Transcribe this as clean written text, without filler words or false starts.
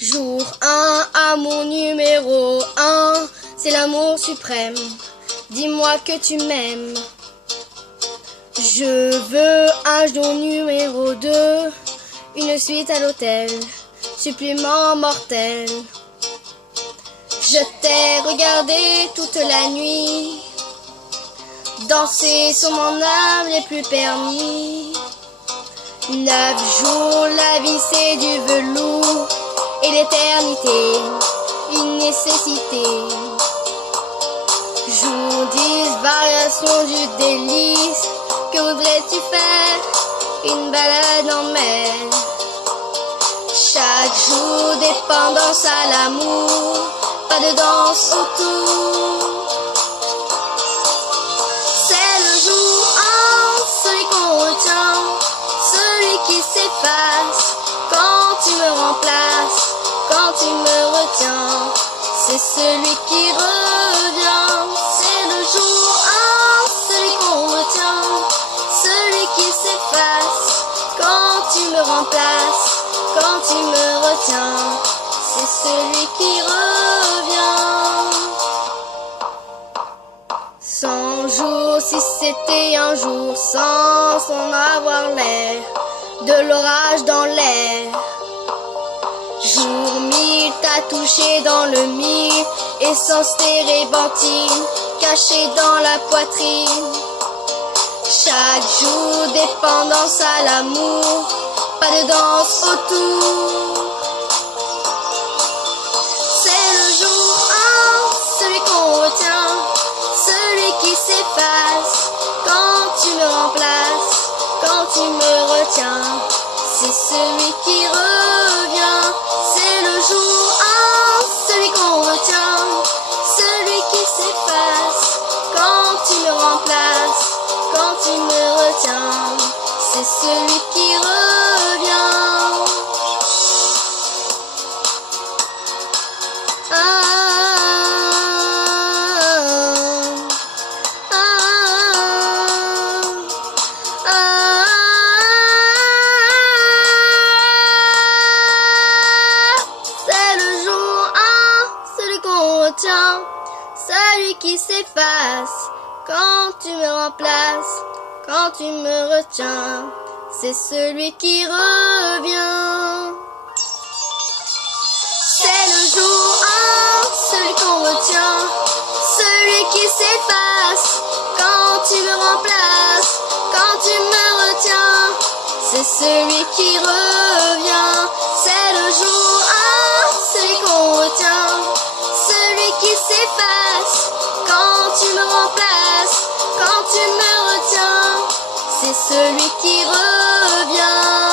Jour 1, amour numéro 1, c'est l'amour suprême. Dis-moi que tu m'aimes. Je veux un jour numéro 2, une suite à l'hôtel, supplément mortel. Je t'ai regardé toute la nuit, danser sur mon âme n'est plus permis. 9 jours, la vie c'est du velours, et l'éternité, une nécessité. Jour 10, variation du délice, que voudrais-tu faire? Une balade en mer. Chaque jour, dépendance à l'amour, pas de danse autour. C'est le jour 1, celui qu'on retient, celui qui s'efface quand tu me remplaces, quand tu me retiens. C'est celui qui revient. C'est le jour 1, celui qu'on retient, celui qui s'efface quand tu me remplaces, quand tu me retiens. C'est celui qui revient. 100 jours, si c'était un jour sans en avoir l'air, de l'orage dans l'air. Jour 1000, t'as touché dans le mille, essence térébenthine, cachée dans la poitrine. Chaque jour, dépendance à l'amour, pas de danse autour. C'est le jour 1, celui qu'on retient, celui qui s'efface quand tu me remplaces, quand tu me retiens. C'est celui qui revient. C'est le jour 1, celui qu'on retient, celui qui s'efface quand tu me remplaces, quand tu me retiens. C'est celui qui revient. Celui qui s'efface quand tu me remplaces, quand tu me retiens. C'est celui qui revient. C'est le jour 1, celui qu'on retient, celui qui s'efface quand tu me remplaces, quand tu me retiens. C'est celui qui revient. C'est le jour 1, celui qu'on retient, celui qui s'efface quand tu me remplaces, quand tu me retiens. C'est celui qui revient.